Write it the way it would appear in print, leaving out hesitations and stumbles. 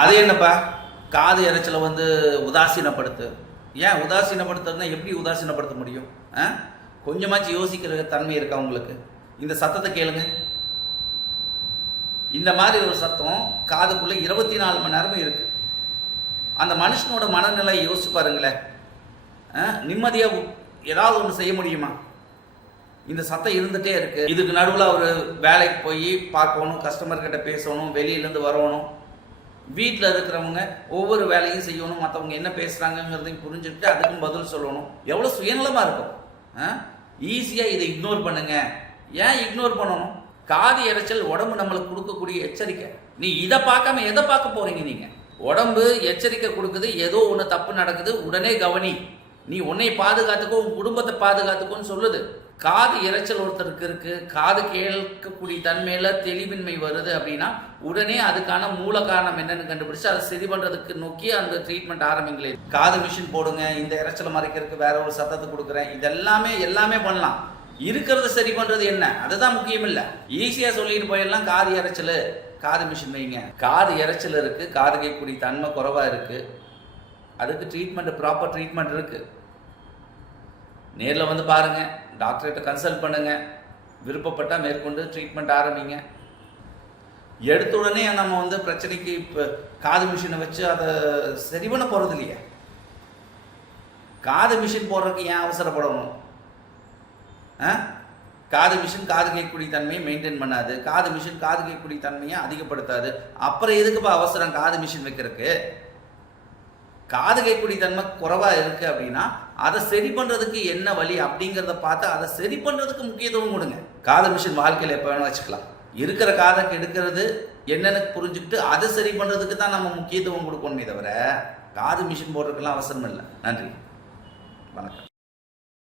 அது என்னப்பா காது இறைச்சலை உதாசீனப்படுத்து. ஏன் உதாசீனப்படுத்துறதுனா எப்படி உதாசீனப்படுத்த முடியும்? கொஞ்சமாச்சு யோசிக்கிற தன்மை இருக்கா உங்களுக்கு? இந்த சத்தத்தை கேளுங்க. இந்த மாதிரி ஒரு சத்தம் காதுக்குள்ள 24 மணி நேரமும் இருக்கு. அந்த மனுஷனோட மனநிலை யோசிச்சு பாருங்களேன். நிம்மதியாக ஏதாவது ஒன்று செய்ய முடியுமா? இந்த சத்தம் இருந்துகிட்டே இருக்கு. இதுக்கு நடுவில் ஒரு வேலைக்கு போய் பார்க்கணும், கஸ்டமர்கிட்ட பேசணும், வெளியிலேருந்து வரணும், வீட்டில் இருக்கிறவங்க ஒவ்வொரு வேலையும் செய்யணும், மற்றவங்க என்ன பேசுகிறாங்கங்கிறதையும் புரிஞ்சுக்கிட்டு அதுக்கும் பதில் சொல்லணும். எவ்வளோ சுயநலமாக இருக்கும். ஈஸியாக இதை இக்னோர் பண்ணுங்க. ஏன் இக்னோர் பண்ணணும்? காது இறைச்சல் உடம்பு நம்மளுக்கு கொடுக்கக்கூடிய எச்சரிக்கை. நீ இதை பார்க்காம எதை பார்க்க போறீங்க? நீங்கள் உடம்பு எச்சரிக்கை கொடுக்குது, ஏதோ ஒன்று தப்பு நடக்குது, உடனே கவனி, நீ உன்னை பாதுகாத்துக்கோ, உன் குடும்பத்தை பாதுகாத்துக்கோன்னு சொல்லுது. காது இறைச்சல் ஒருத்தருக்கு இருக்கு, காது கேட்கக்கூடிய தன்மையில தெளிவின்மை வருது அப்படின்னா உடனே அதுக்கான மூல காரணம் என்னன்னு கண்டுபிடிச்சு அதை சரி பண்றதுக்கு நோக்கி அந்த ட்ரீட்மெண்ட் ஆரம்பிங்களே. காது மிஷின் போடுங்க, இந்த இறைச்சலை மறைக்கிறதுக்கு வேற ஒரு சத்தத்தை கொடுக்குறேன், இதெல்லாமே பண்ணலாம். இருக்கிறத சரி பண்றது என்ன, அதுதான் முக்கியம் இல்லை. ஈஸியா சொல்லிட்டு போயிடலாம் காது இறைச்சல், காது மிஷின் வைங்க. காது இறைச்சல் இருக்கு, காது கேட்கக்கூடிய தன்மை குறைவா இருக்கு, அதுக்கு ட்ரீட்மெண்ட், ப்ராப்பர் ட்ரீட்மெண்ட் இருக்கு. நேரில் பாருங்க, டாக்டர்கிட்ட கன்சல்ட் பண்ணுங்க, விருப்பப்பட்டால் மேற்கொண்டு ட்ரீட்மெண்ட் ஆரம்பிங்க. எடுத்த உடனே நம்ம பிரச்சனைக்கு இப்போ காது மிஷினை வச்சு அதை சரி பண்ண போகிறது இல்லையா? காது மிஷின் போடுறதுக்கு ஏன் அவசரப்படணும்? காது மிஷின் காது கேட்கக்கூடிய தன்மையை மெயின்டைன் பண்ணாது, காது மிஷின் காது கேட்கக்கூடிய தன்மையை அதிகப்படுத்தாது. அப்புறம் எதுக்குப்பா அவசரம் காது மிஷின் வைக்கிறதுக்கு? காது கேட்கக்கூடிய தன்மை குறைவா இருக்கு அப்படின்னா அதை சரி பண்றதுக்கு என்ன வழி அப்படிங்கிறத பார்த்து அதை சரி பண்றதுக்கு முக்கியத்துவம் கொடுங்க. காது மிஷின் வாழ்க்கையில் எப்போ வேணும் வச்சுக்கலாம். இருக்கிற காதை கெடுக்கிறது என்னன்னு புரிஞ்சுக்கிட்டு அதை சரி பண்றதுக்கு தான் நம்ம முக்கியத்துவம் கொடுக்கணுமே தவிர காது மிஷின் போடுறதுக்கெல்லாம் அவசரம் இல்லை. நன்றி, வணக்கம்.